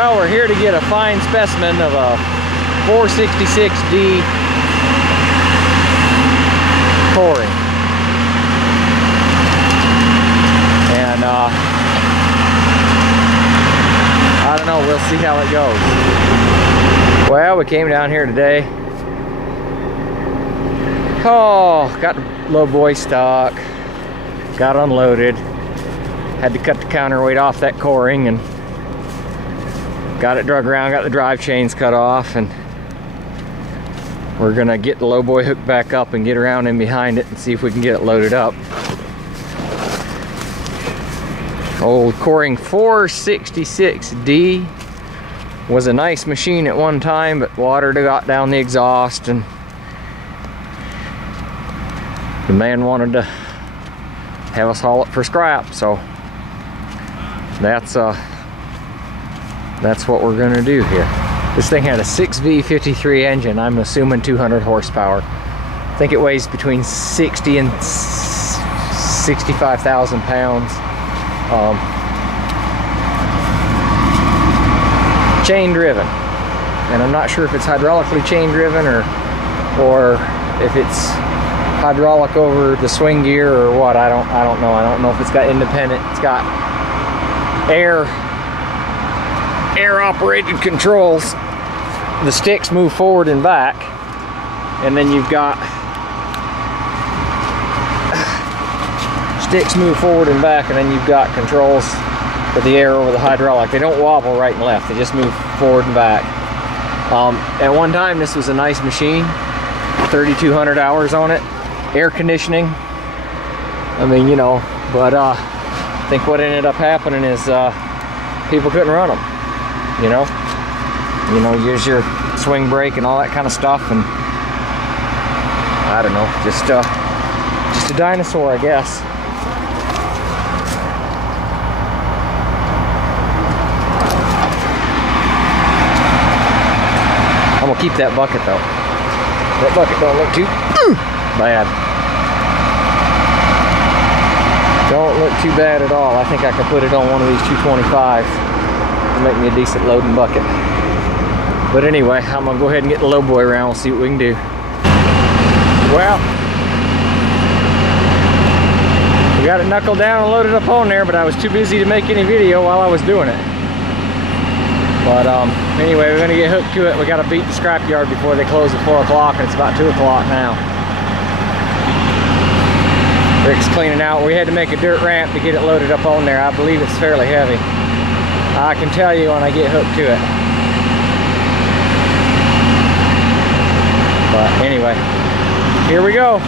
Well, we're here to get a fine specimen of a 466D Koering. And I don't know, we'll see how it goes. Well, we came down here today. Oh, got the low boy stock, got unloaded, had to cut the counterweight off that Koering and got it drug around, got the drive chains cut off, and we're gonna get the low boy hooked back up and get around in behind it and see if we can get it loaded up. Old Koering 466D was a nice machine at one time, but water got down the exhaust and the man wanted to have us haul it for scrap, so that's what we're gonna do here. This thing had a 6V53 engine. I'm assuming 200 horsepower. I think it weighs between 60 and 65,000 pounds. Chain driven, and I'm not sure if it's hydraulically chain driven or if it's hydraulic over the swing gear or what. I don't know. I don't know if it's got independent. It's got air operated controls. The sticks move forward and back, and then you've got sticks move forward and back, and then you've got controls for the air over the hydraulic. They don't wobble right and left, they just move forward and back. At one time this was a nice machine, 3,200 hours on it, air conditioning. I mean, you know, but I think what ended up happening is people couldn't run them. You know, use your swing brake and all that kind of stuff, and I don't know, just a dinosaur, I guess. I'm gonna keep that bucket though. That bucket don't look too bad. Don't look too bad at all. I think I could put it on one of these 225s. Make me a decent loading bucket. But anyway, I'm gonna go ahead and get the low boy around. We'll see what we can do. Well, we got it knuckled down and loaded up on there, but I was too busy to make any video while I was doing it. But anyway, we're gonna get hooked to it. We gotta beat the scrapyard before they close at 4 o'clock, and it's about 2 o'clock now. Rick's cleaning out. We had to make a dirt ramp to get it loaded up on there. I believe it's fairly heavy. I can tell you when I get hooked to it. But anyway, here we go.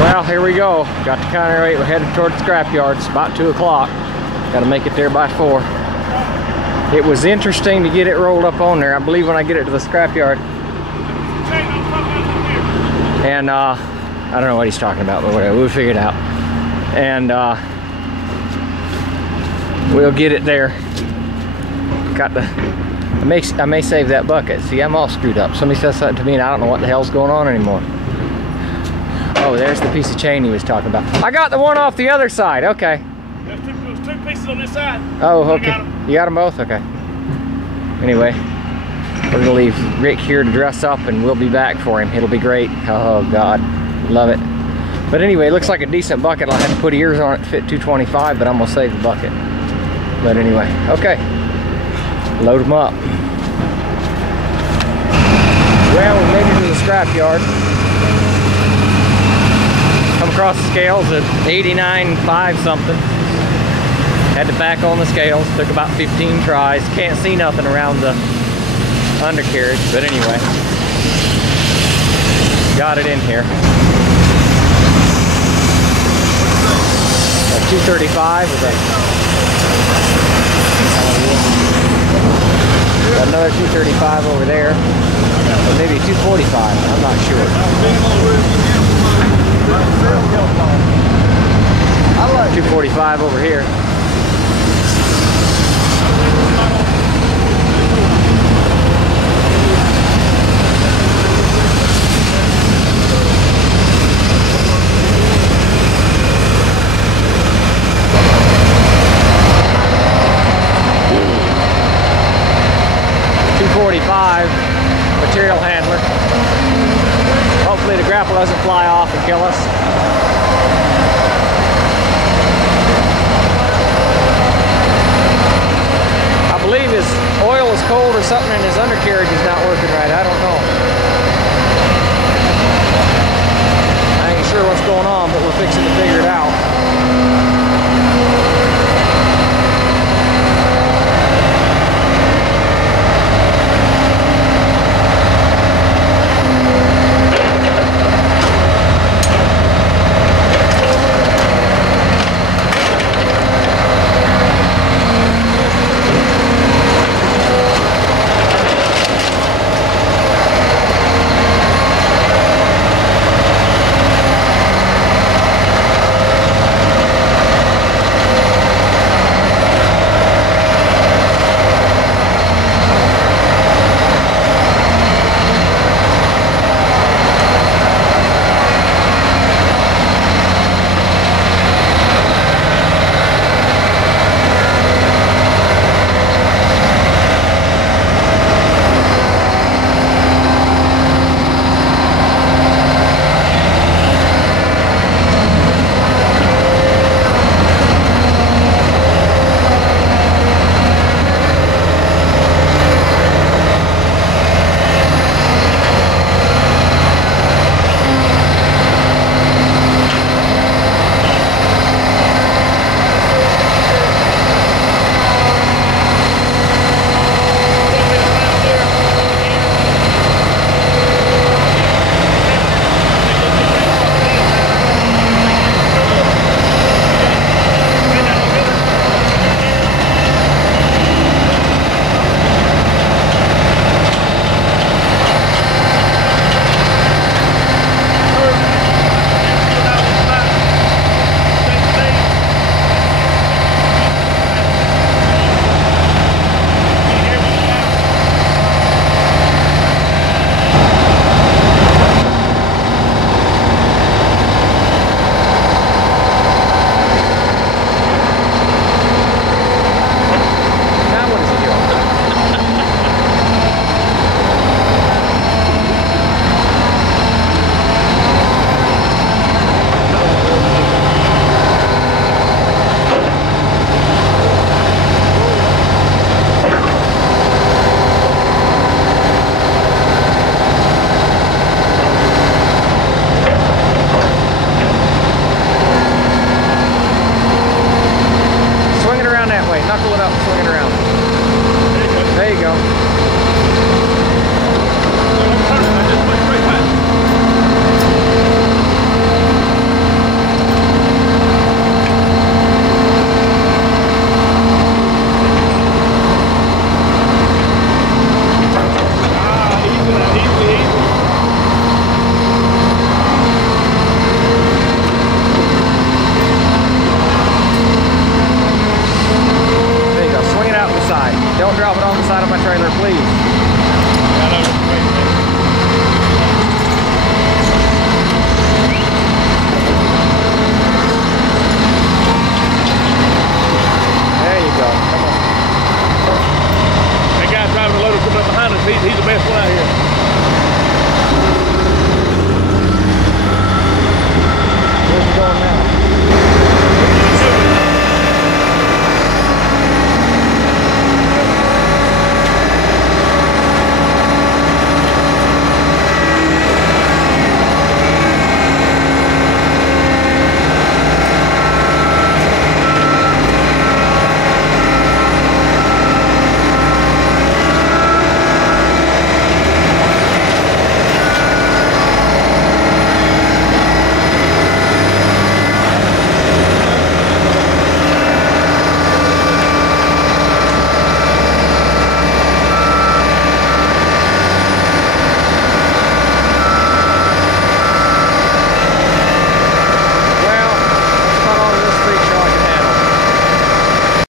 Well, here we go. Got the counterweight. We're headed toward the scrapyard. It's about 2 o'clock. Got to make it there by 4. It was interesting to get it rolled up on there. I believe when I get it to the scrapyard. And I don't know what he's talking about, but whatever. We'll figure it out. And we'll get it there. Got the. I may save that bucket. See, I'm all screwed up. Somebody says something to me and I don't know what the hell's going on anymore. Oh, there's the piece of chain he was talking about. I got the one off the other side. Okay. There's two pieces on this side. Oh, okay. You got them both? Okay. Anyway, we're gonna leave Rick here to dress up and we'll be back for him. It'll be great. Oh God, love it. But anyway, it looks like a decent bucket. I'll have to put ears on it to fit 225, but I'm gonna save the bucket. But anyway, okay. Load them up. Well, we made it to the scrapyard. Come across the scales at 89.5 something. Had to back on the scales. Took about 15 tries. Can't see nothing around the undercarriage, but anyway. Got it in here. 235 with a got another 235 over there, or maybe 245. I'm not sure. 245 over here. grapple doesn't fly off and kill us. I believe his oil is cold or something and his undercarriage is not working right. I don't know. I ain't sure what's going on, but we're fixing to figure